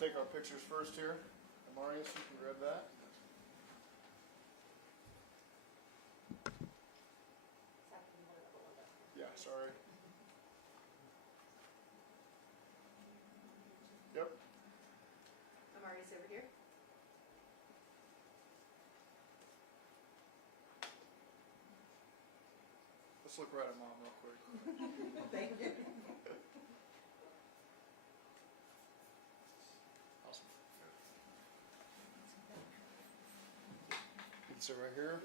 take our pictures first here. Amarius, you can grab that. Yeah, sorry. Yep. Amarius over here. Let's look right at Mom real quick. Thank you. Awesome. You can sit right here.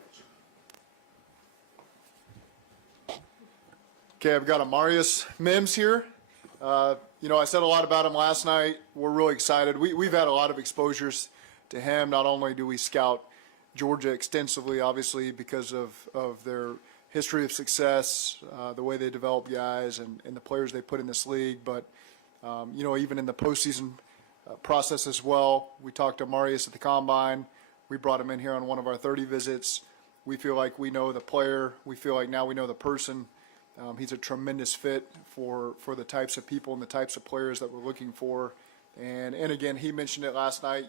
Okay, I've got Amarius Mims here. I said a lot about him last night. We're really excited. We've had a lot of exposures to him. Not only do we scout Georgia extensively, obviously, because of their history of success, the way they develop guys and the players they put in this league, but, even in the postseason process as well. We talked to Amarius at the Combine. We brought him in here on one of our 30 visits. We feel like we know the player. We feel like now we know the person. He's a tremendous fit for the types of people and the types of players that we're looking for. And again, he mentioned it last night,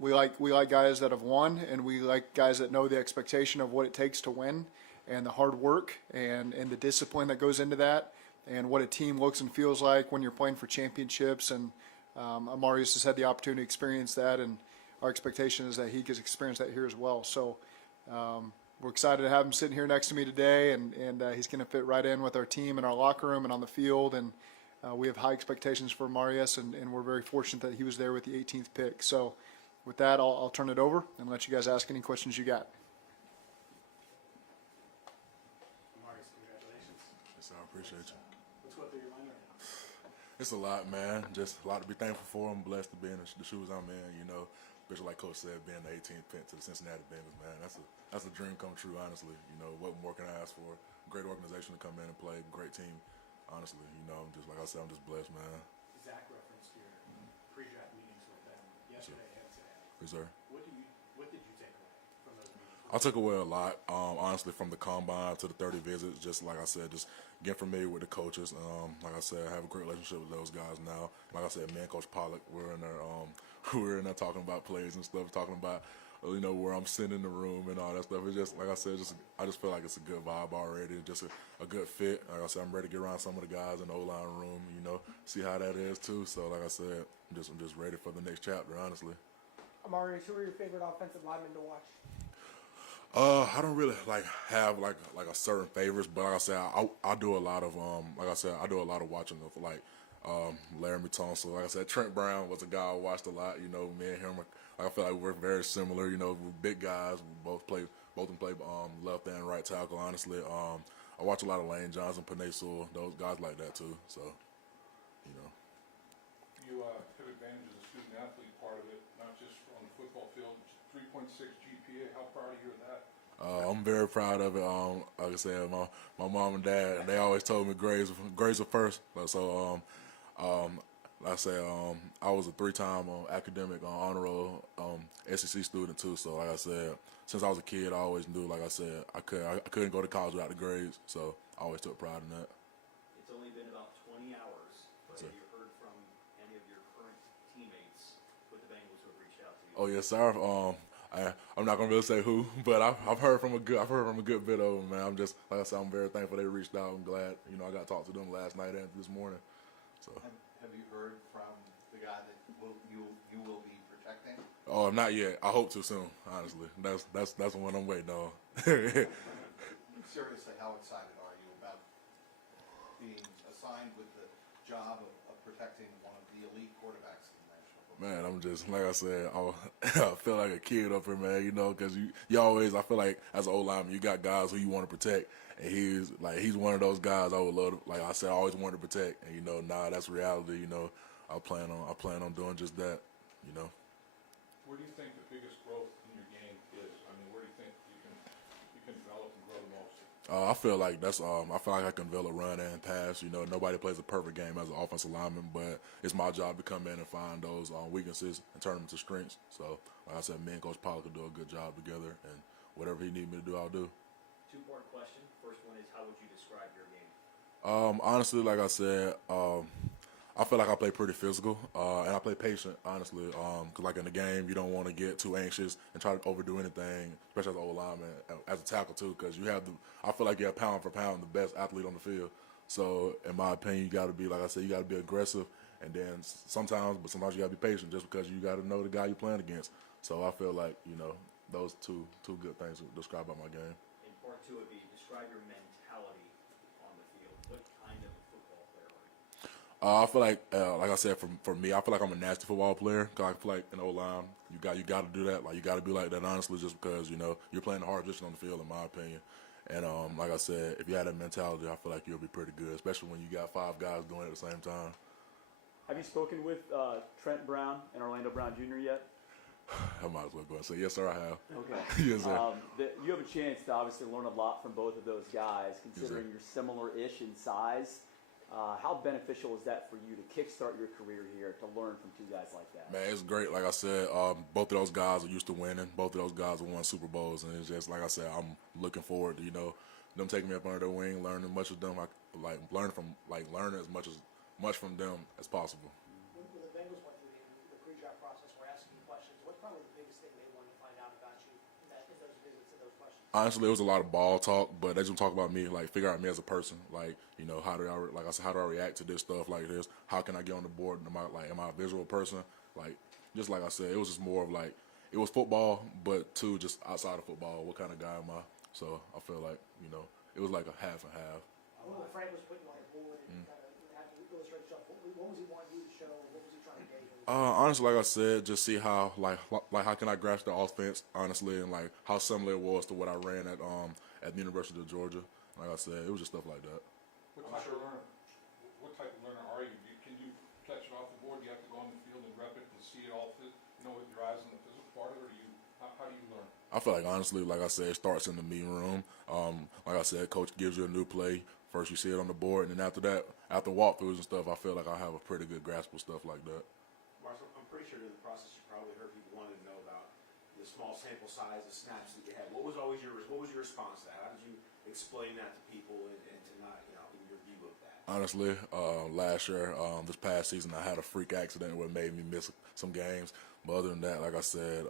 we like guys that have won, and we like guys that know the expectation of what it takes to win and the hard work and the discipline that goes into that and what a team looks and feels like when you're playing for championships. And Amarius has had the opportunity to experience that, and our expectation is that he gets experience that here as well. So we're excited to have him sitting here next to me today, and he's going to fit right in with our team and our locker room and on the field. And we have high expectations for Amarius, and we're very fortunate that he was there with the 18th pick. So with that, I'll turn it over and let you guys ask any questions you got. Amarius, congratulations. Yes, I appreciate you. What's going through your mind right now? It's a lot, man. Just a lot to be thankful for. I'm blessed to be in the shoes I'm in, Especially like Coach said, being the 18th pick to the Cincinnati Bengals, man. That's a dream come true, honestly. What more can I ask for? Great organization to come in and play, great team. Honestly, just like I said, I'm just blessed, man. Zach referenced your pre-draft meetings with them yesterday and today. Yes, sir. What did you take away from those meetings? I took away a lot, honestly, from the Combine to the 30 visits. Just like I said, just get familiar with the coaches. Like I said, I have a great relationship with those guys now. Like I said, me and Coach Pollock, we're in there talking about plays and stuff, talking about where I'm sitting in the room and all that stuff. It's just like I said, I just feel like it's a good vibe already, just a good fit. Like I said, I'm ready to get around some of the guys in the O-line room, see how that is too. So like I said, I'm just ready for the next chapter, honestly. Amarius, who are your favorite offensive linemen to watch? I don't really have like a certain favorites, but like I said, I do a lot of I do a lot of watching of Laramie Tunsil. Like I said, Trent Brown was a guy I watched a lot. Me and him, I feel like we're very similar. We're big guys. We both play left and right tackle. Honestly, I watch a lot of Lane Johnson, Panay Sewell, those guys like that too. So, You have advantage as a student athlete, part of it, not just on the football field. 3.6 GPA. How proud are you of that? I'm very proud of it. Like I said, my mom and dad, they always told me grades are first. So, like I said, I was a 3-time academic honor roll SEC student too. So, like I said, since I was a kid, I always knew, like I said, I couldn't go to college without the grades. So, I always took pride in that. It's only been about 20 hours, but Yes, have you heard from any of your current teammates with the Bengals who have reached out to you? Oh yes, sir. I'm not gonna really say who, but I've heard from a good bit of them, man. I'm just, like I said, I'm very thankful they reached out. I'm glad, I got to talk to them last night and this morning. So. Have you heard from the guy that you will be protecting? Oh, not yet. I hope to soon. Honestly, that's the one I'm waiting on. Seriously, how excited are you about being assigned with the job of protecting one of the elite quarterbacks in the National Football League? Man, I'm just, like I said, I feel like a kid up here, man. Because you always, I feel like as an O-lineman, you got guys who you want to protect. And he's one of those guys I would love to, like I said, I always wanted to protect. And that's reality. I plan on doing just that. Where do you think the biggest growth in your game is? I mean, where do you think you can develop and grow the most? I feel like I can develop run and pass. Nobody plays a perfect game as an offensive lineman, but it's my job to come in and find those weaknesses and turn them into strengths. So, like I said, me and Coach Pollock will do a good job together, and whatever he needs me to do, I'll do. Two-part question. First one is, how would you describe your game? Honestly, like I said, I feel like I play pretty physical, and I play patient, honestly. 'Cause like in the game, you don't want to get too anxious and try to overdo anything, especially as an old lineman, as a tackle too, because you have I feel like you're pound for pound the best athlete on the field. So in my opinion, you got to be, like I said, you got to be aggressive, and then sometimes you got to be patient, just because you got to know the guy you're playing against. So I feel like those two good things to describe about my game. In part two would be describe your mentality on the field. What kind of a football player are you? I feel like I said, for me, I feel like I'm a nasty football player. 'Cause I feel like in O-line, you got to do that. Like you got to be like that, honestly, just because you're playing the hard position on the field, in my opinion. And like I said, if you had that mentality, I feel like you'll be pretty good, especially when you got 5 guys doing it at the same time. Have you spoken with Trent Brown and Orlando Brown Jr. yet? I might as well go and say yes, sir. I have. Okay. Yes, sir. You have a chance to obviously learn a lot from both of those guys, considering you're similar-ish in size. How beneficial is that for you to kickstart your career here, to learn from 2 guys like that? Man, it's great. Like I said, both of those guys are used to winning. Both of those guys have won Super Bowls, and it's just like I said, I'm looking forward to them taking me up under their wing, learning much of them. Learning as much from them as possible. When the Bengals went through the pre-draft process, we're asking you questions. What's probably the biggest thing they wanted to find out about you in those visits and those questions? Honestly, it was a lot of ball talk, but they just talk about me, like figure out me as a person. Like, how do I react to this stuff like this? How can I get on the board? Am I a visual person? Like, just like I said, it was just more of like, it was football, but too just outside of football. What kind of guy am I? So I feel like, it was like a half and half. When Frank was putting you on the board and kind of had to illustrate yourself, what was he wanting you to show? What was he trying to gauge? Honestly, like I said, just see how how can I grasp the offense, honestly, and like how similar it was to what I ran at the University of Georgia. Like I said, it was just stuff like that. What type of learner are you? Can you catch it off the board? Do you have to go on the field and rep it and see it all with your eyes on the physical part of it, or how do you learn? I feel like, honestly, like I said, it starts in the meeting room. Like I said, coach gives you a new play. First you see it on the board, and then after that, after walkthroughs and stuff, I feel like I have a pretty good grasp of stuff like that. Marcus, I'm pretty sure in the process you probably heard people wanting to know about the small sample size of snaps that you had. What was your response to that? How did you explain that to people and to not, in your view of that? Honestly, last year, this past season, I had a freak accident where it made me miss some games. But other than that, like I said,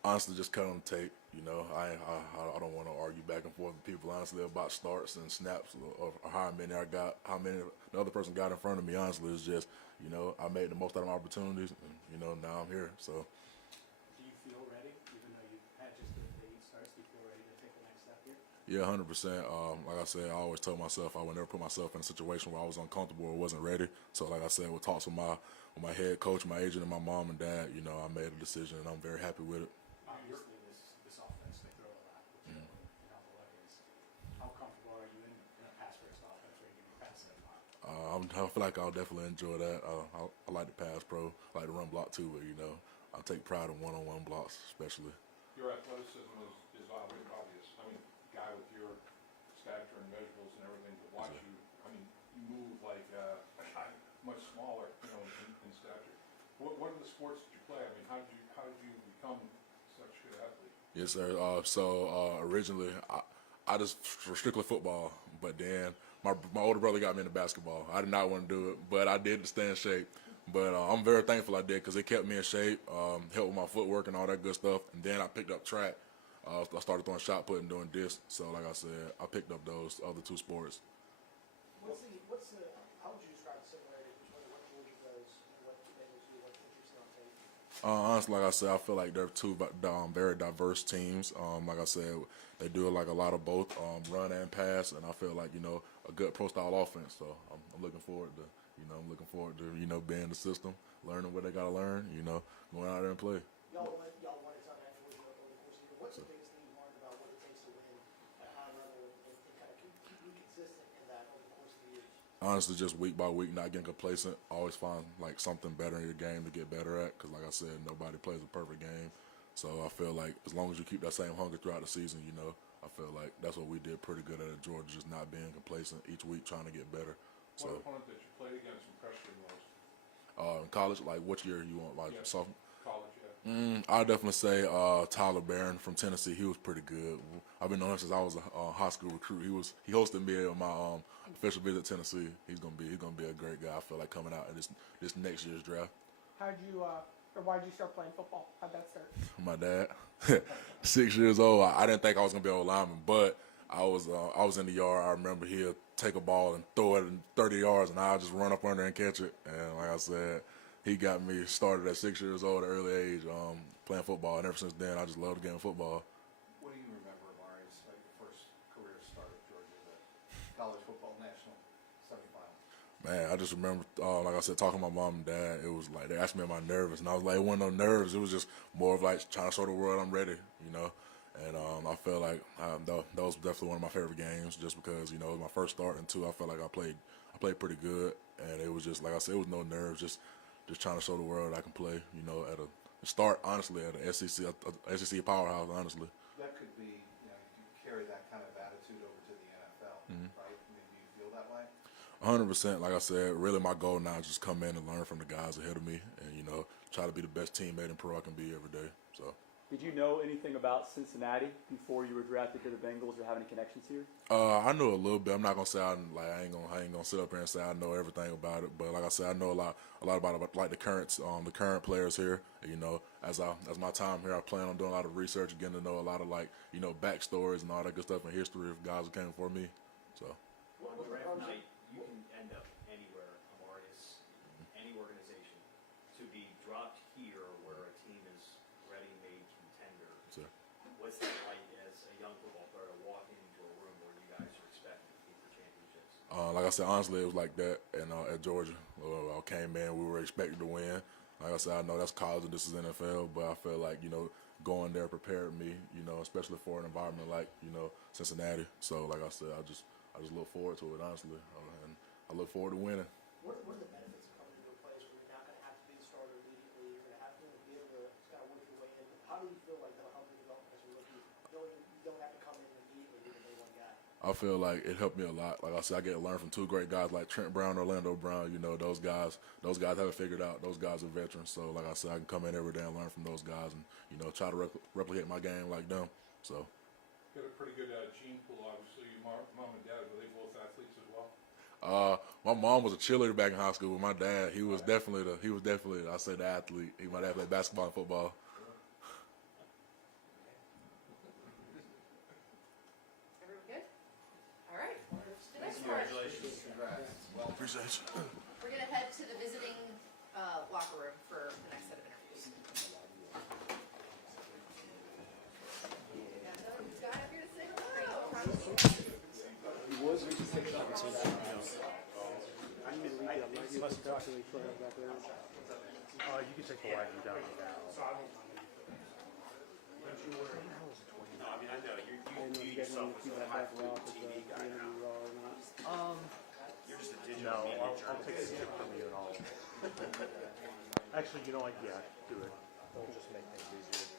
honestly, just cut on the tape. I don't want to argue back and forth with people, honestly, about starts and snaps or how many the other person got in front of me. Honestly, it's just, I made the most out of my opportunities, and, now I'm here. So. Do you feel ready, even though you've had just the 8 starts, do you feel ready to take the next step here? Yeah, 100%. Like I said, I always told myself I would never put myself in a situation where I was uncomfortable or wasn't ready. So, like I said, with talks with my head coach, my agent, and my mom and dad, I made a decision, and I'm very happy with it. Obviously, this offense, they throw a lot, which how the luck is. How comfortable are you in a pass-first offense where you can pass it a lot? I feel like I'll definitely enjoy that. I like the pass pro, I like to run block too, but I take pride in one-on-one blocks, especially. Your athleticism is obvious. I mean, guy with your stature and measurables and everything, but watch you. I mean, you move like a guy much smaller, in stature. What are the sports that you play? I mean, how did you become such a good athlete? Yes, sir. Originally, I just strictly football, but then my older brother got me into basketball. I did not want to do it, but I did to stay in shape. But I'm very thankful I did, because it kept me in shape, helped with my footwork and all that good stuff. And then I picked up track. I started throwing shot put and doing disc. So like I said, I picked up those other 2 sports. How would you describe the similarities between what Georgia does and what the Bengals do? What's interesting on tape? Honestly, like I said, I feel like they're 2 very diverse teams. Like I said, they do like a lot of both run and pass, and I feel like a good pro-style offense. So I'm looking forward to being in the system, learning what they got to learn. Going out there and play. Y'all won a ton of Georgia over the course of the year. What's the biggest thing you learned about what it takes to win at a high level and kind of keep you consistent in that over the course of the years? Honestly, just week by week, not getting complacent. Always find like something better in your game to get better at. Because like I said, nobody plays a perfect game. So I feel like as long as you keep that same hunger throughout the season, I feel like that's what we did pretty good at Georgia, just not being complacent each week, trying to get better. So. What opponent that you played against impressed you the most? In college, like what year you want? Like Yeah. sophomore? College, yeah. I'd definitely say Tyler Barron from Tennessee. He was pretty good. I've been knowing him since I was a high school recruit. He hosted me on my official visit to Tennessee. He's gonna be a great guy. I feel like coming out in this next year's draft. How'd you, or why'd you start playing football? How'd that start? My dad, 6 years old. I didn't think I was gonna be an old lineman, but I was in the yard. I remember he'd take a ball and throw it in 30 yards, and I'd just run up under and catch it. And like I said, he got me started at 6 years old at an early age playing football, and ever since then I just loved the game of football. What do you remember, Amarius, like your first career start at Georgia, the college football national semifinals? Man, I just remember, like I said, talking to my mom and dad. It was like they asked me am I nervous, and I was like, it wasn't no nerves. It was just more of like trying to show the world I'm ready, you know. And I felt like that was definitely one of my favorite games, just because it was my first start, and two, I felt like I played pretty good, and it was just like I said, it was no nerves, just trying to show the world I can play, at a start, honestly, at an SEC powerhouse, honestly. That could be, you carry that kind of attitude over to the NFL, right? I mean, do you feel that way? 100%. Like I said, really my goal now is just come in and learn from the guys ahead of me, and try to be the best teammate and pro I can be every day. So. Did you know anything about Cincinnati before you were drafted to the Bengals or have any connections here? I know a little bit. I'm not gonna say I ain't gonna sit up here and say I know everything about it. But like I said, I know a lot about like the current players here. As my time here, I plan on doing a lot of research, getting to know a lot of backstories and all that good stuff and history of guys who came before me. So. On draft night, you can end up anywhere, Amarius, any organization. To be dropped here where a team is ready-made contender. Sure. What's that like as a young football player to walk into a room where you guys are expecting to compete for championships? Like I said, honestly, it was like that at Georgia. I came in, we were expected to win. Like I said, I know that's college and this is NFL, but I feel like, going there prepared me, especially for an environment like, Cincinnati. So, like I said, I just look forward to it, honestly. And I look forward to winning. What are the benefits of coming into a place where you're not going to have to be the starter immediately? You're going to have to be able to kind of work your way in. How do you feel like that'll help your development as a rookie? You don't have to come in immediately being the day one guy. I feel like it helped me a lot. Like I said, I get to learn from two great guys like Trent Brown Orlando Brown. Those guys have it figured out. Those guys are veterans. So, like I said, I can come in every day and learn from those guys and, try to replicate my game like them. So. You have a pretty good gene pool, obviously. Your mom and dad, were they both athletes as well? My mom was a cheerleader back in high school, but my dad, he was definitely I say the athlete. He might have played basketball and football. Everyone good? All right. The next part. Congratulations. Congrats. Well, Appreciate you. We're going to head to the visiting locker room for the next set of interviews. Who's got up here to say hello? You can take the wagyu down now. No, I mean, I know you yourself was a high-flying TV guy now. You're just a digital No, media I'll journalist. take a tip from you and all. Actually, you know what? Yeah, do it. It'll just make things easier.